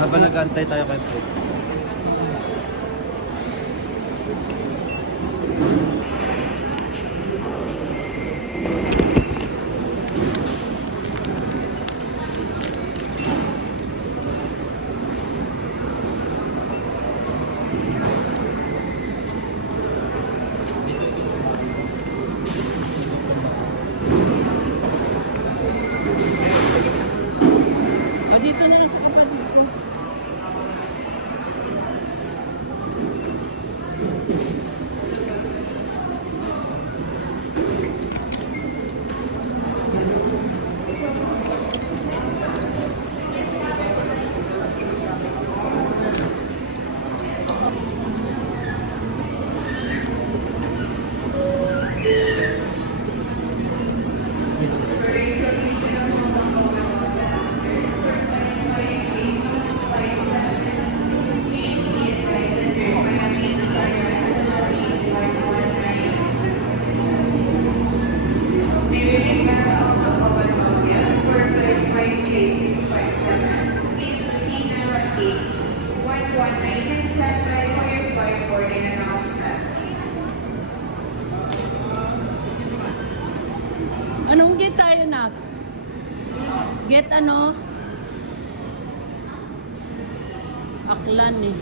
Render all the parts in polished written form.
Habang nag-antay tayo kay Fred. O dito na lang sa kapatid ko. Anong get tayo, nak? Get ano? Aklan eh.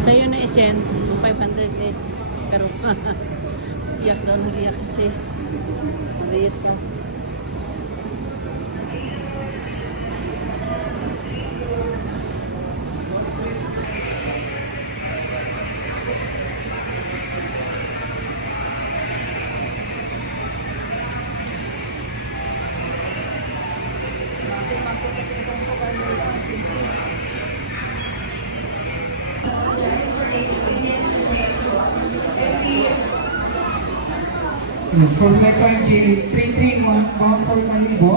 Sa'yo na i-send. 500 eh. Pero iyak daw, nag-iyak kasi. Maliit ka. For Metro MJ 331 bound for Calibo.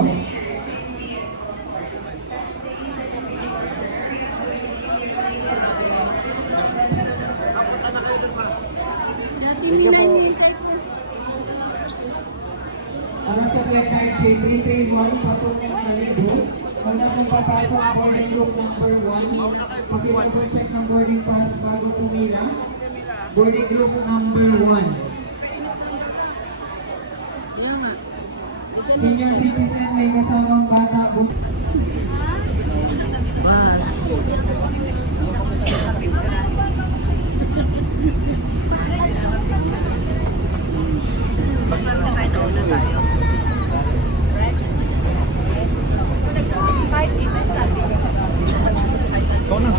Para sa Metro MJ 331 patungkol Calibo. Una pong papasok boarding group number 1. Pakipag-check ng boarding pass bago pumila. Boarding group number 1. Senior citizen may kasamang bata. Bas. Saan na tayo? Nauna tayo. Kahit ipas natin. Ikaw na.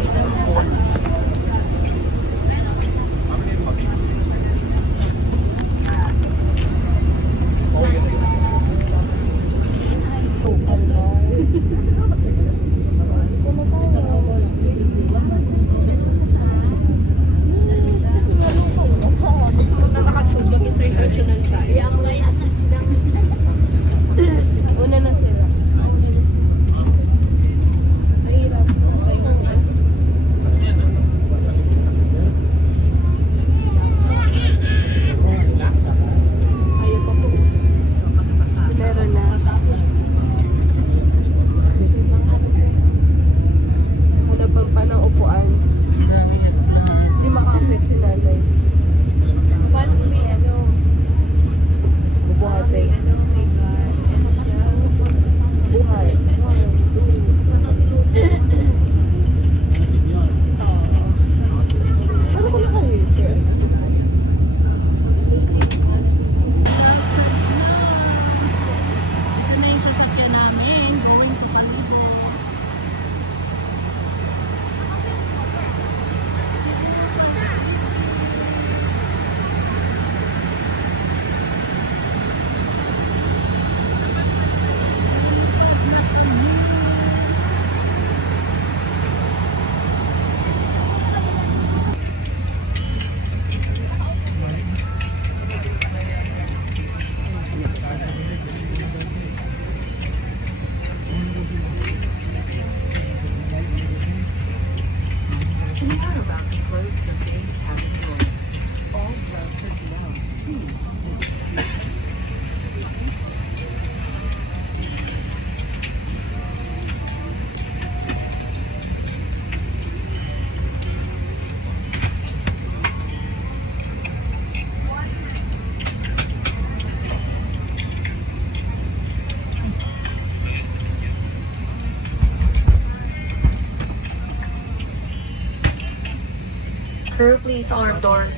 please, all doors.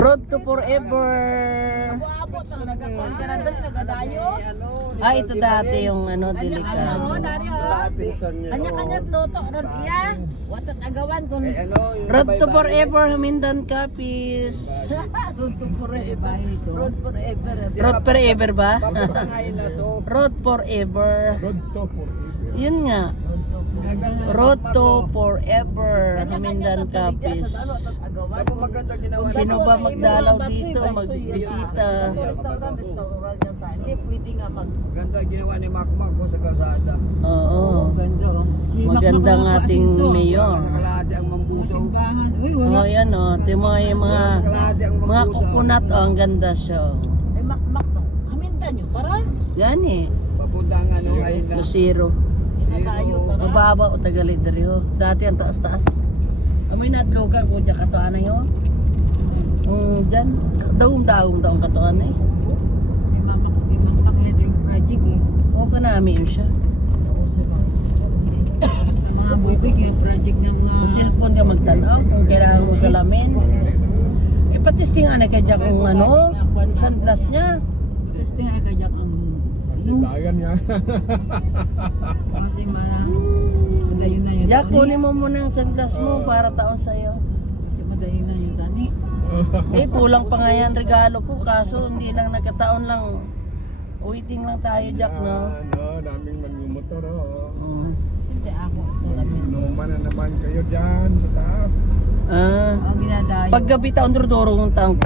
Road to forever. Ah, ito dati yung ano, delikado. Kanya-kanya loto ron iya. Watat agawan kun Road to forever, Hamindan Capiz. road to forever. Road forever. Road forever ba? Papatangayin na to. Road forever. Road to forever. Yun nga. Road to forever, Hamindan Capiz. Dapat maganda ginawa. Sino ba magdalaw dito, magbisita? Restaurant yan tayo. Hindi pwede nga mag Ganda ginawa ni Makmak ko sa kalsada. Oo. ganda. Maganda ng ating mayor. Kalahati ang mambuso. Uy, Oh, yan oh. Ito yung mga Kalahati ang mga mambuso. coconut oh, ang ganda siya. Oh. ay makmak to. Hamindan nyo, tara. Yan eh. Papunta ang ano ayun na. Lucero. Inadayo, tara. Mababa o Tagalidri ho. Dati ang taas-taas. Amoy natlogan ko dyan katuan na yun. Dyan. Daum-daum daw ang katuan na eh. May makmak yan yung project eh. Oo ka namin yun siya. Ang mga bubig yung project ng mga Sa cellphone ka magtanaw kung kailangan mo salamin. Eh patisting nga na kaya kung ano, sunglass niya. testing ay kaya ang Dagan niya. kasi madayon na yun. Jack, kunin mo muna ang sunglass mo para taon sa'yo. Kasi madayon na yun tani. Eh, kulang pa nga yan regalo ko. Kaso hindi lang nagkataon lang. Waiting lang tayo, Jack, no? Ano, daming magmumotor. Siyempre ako sa lamin. Inuman na naman kayo dyan sa taas. Ang ginadayo. Paggabi taon duro ang tao.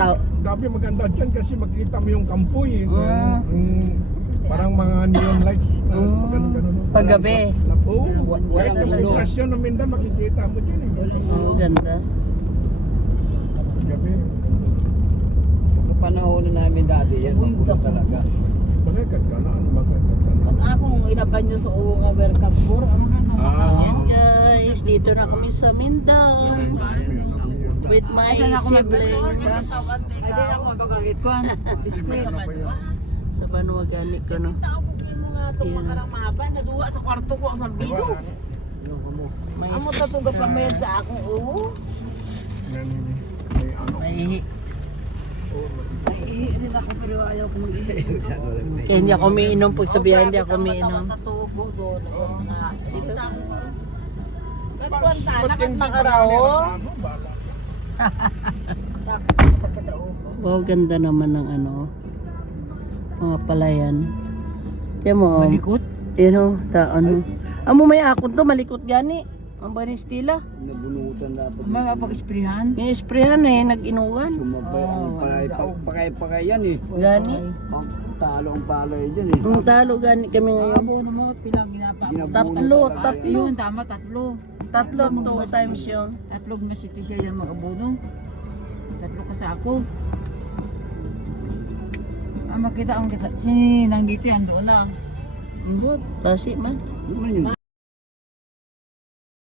Gabi maganda dyan kasi makita mo yung kampoy. Ah. Parang mga neon lights na magano-gano. Paggabi. Oo. Kahit yung lokasyon ng Mindan makikita mo dyan eh. Oo, ganda. Paggabi. Panahon na namin dati yan. Mapuno talaga. Balikat ka na. Balikat ka na. Pag akong inaban nyo sa uwo nga welcome tour, ano nga naman? Ayan guys, dito na kami sa Mindan. With my siblings. Ay, di ako magkakagit ko. Biskuit sa Manila. Sa Banuagani ko, no? Tao ko kayo mga itong makarang mahaba, naduwa sa kwarto ko ang sambido. May, Amo tatong gapamayad sa akong uwo. Yan, may ano. may, Ay, rin ako pero ayaw ko mag-ihi. kaya hindi ako umiinom pag sabihan hindi ako umiinom. Tatubo doon. Sito. Katuan ta, nakat makaraho. Ano, bala. Sa katao. Wow, ganda naman ng ano, mga palayan. Tiyan mo, Malikot? yun o, ano. Amo may akon to, malikot gani. Ang banistila. Nabunutan dapat. Mga pag-isprihan. Yung isprehan eh, nag-inuwan. Sumabay ang pakay yan eh. Gani. Ang talo ang palay dyan eh. Ang talo gani kami ngayon. Abono mo at pilang ginapa. Tatlo. Yun, tama, tatlo. Tatlo, 2 times yun. Tatlog na city siya yan mag-abono. Tatlo ka sa ako. Makita ang kita. Si Nanggiti, ando na. Ambot, basi man. Naman yung